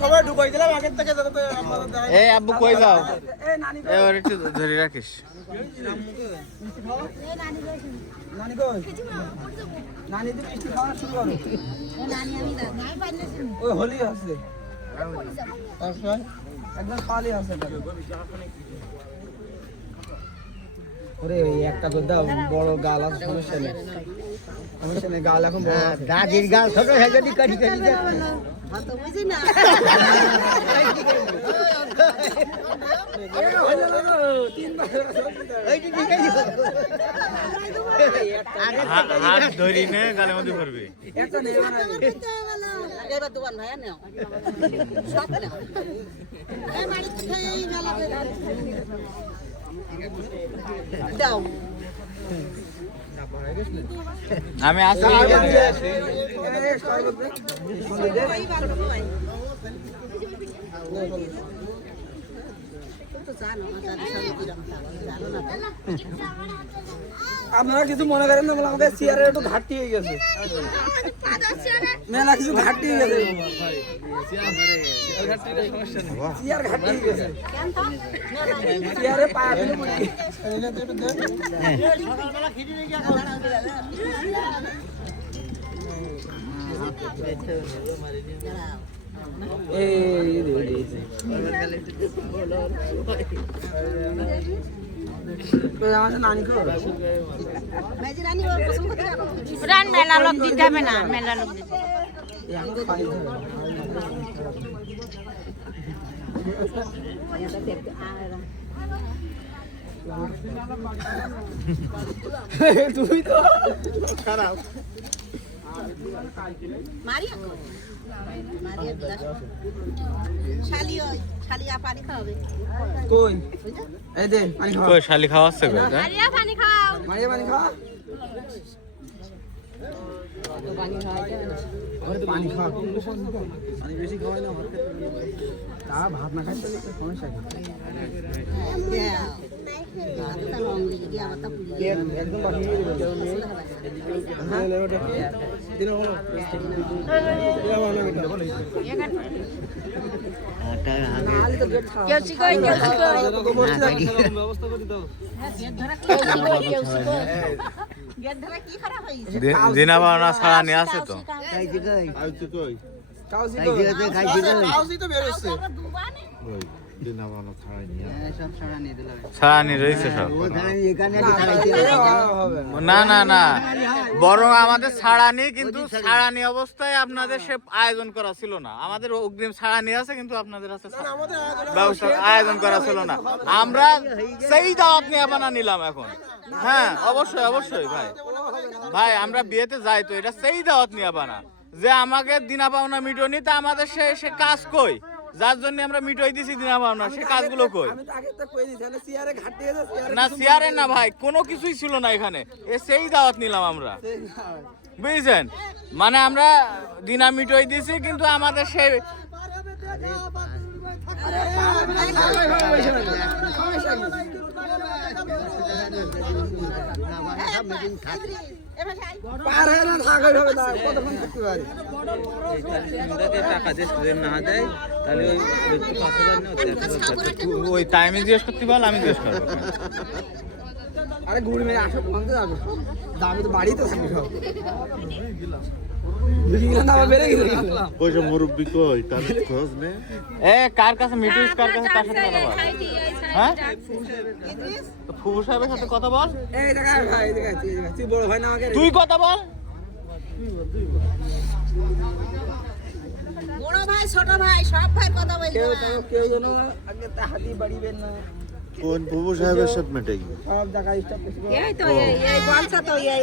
সবাই ঢুকাই দিলাম আগের থেকে যাতে আমাদের দেখাই। এই আব্বু কই যাও? এই নানি কই? এবার একটু ধরে রাখিস। নানি কই? নানি দি মিষ্টি খাওয়া শুরু করো। ওই হোলি আছে। তারপর একদম খালি আছে। ওরে একটা তো দাও বড় গাল আছে সমস্যা নেই। সমস্যা নেই গাল এখন বড় আছে। দাদির গাল ছোট হয়ে যদি কাটি কাটি যায় তো বুঝি না হাত ধরি নে গালের মধ্যে ভরবি। একটা নেই মানে এবার দোকান ভাইয়া নেও সব নেও এই বাড়ি থেকে এই গেলা দাও আমি আসি। আপনারা কিছু মনে করেন না বলে আমাদের চেয়ারের একটু ঘাটতি হয়ে গেছে মেলা কিছু ঘাটতি হয়ে গেছে চেয়ার ঘাটতি হয়ে গেছে চেয়ারে পায়া দিলে পড়ে মেলা লোক দিতে হবে না, মেলা লোক দিতে তুই তো খারাপ মারিয়া মারিয়া শালি ওই শালি পানি খাওয়াবে কই এই দে পানি খাও কই শালি খাওয়াচ্ছে কই? মারিয়া পানি খাও। মারিয়া পানি খাওয়া পানি খাওয়া পানি বেশি খাওয়াই না তা ভাত না খাইতে সমস্যা কি একদম বাকি কেউ শিখোয়, কেউ শিখোয়। ব্যবস্থা করে দাও দিনা বানা ছাড়া নিয়ে আছে তো। কাউসি তো বের হচ্ছে ছাড়া নিয়ে রয়েছে সব। না না না, বরং আমাদের ছাড়ানি, কিন্তু ছাড়ানি অবস্থায় আপনাদের সে আয়োজন করা ছিল না। আমাদের অগ্রিম ছাড়ানি আছে, কিন্তু আপনাদের আছে ব্যবস্থা আয়োজন করা ছিল না। আমরা সেই দাওয়াত নিয়ে বানা নিলাম এখন। হ্যাঁ অবশ্যই অবশ্যই ভাই, ভাই আমরা বিয়েতে যাই তো এটা সেই দাওয়াত নিয়ে বানা, যে আমাকে দিনা পাওনা মিটনি, তা আমাদের সে কাজ কই, যার জন্য আমরা মিটই দিছি দিনা পাওনা, সে কাজগুলো কই? না চেয়ারে না ভাই, কোনো কিছুই ছিল না এখানে, সেই দাওয়াত নিলাম আমরা, বুঝছেন? মানে আমরা দিনা মিটই দিছি, কিন্তু আমাদের সে ওই টাইমে জিজ্ঞেস করতে পারলে আমি জিজ্ঞেস করবো। আরে ঘুরে মেরে আসো ভাঙতে যাবে দামি তো বাড়িতে থাকি সব কার কাছে মিটিস, কার কাছে, তার সাথে কথা বল। হ্যাঁ ফুবু সাহেবের সাথে কথা বল। এই দেখা ভাই দেখা তুই বড় ভাই না আমাকে তুই কথা বল। বড় ভাই ছোট ভাই সব ভাই কথা বলবে কেউ যেন আগে হাতি বাড়িবেন না। কোন বুবু সাহেবের সাথে মেটাই সব জায়গায় স্টপ করতে এই তো এই বলছা তো এই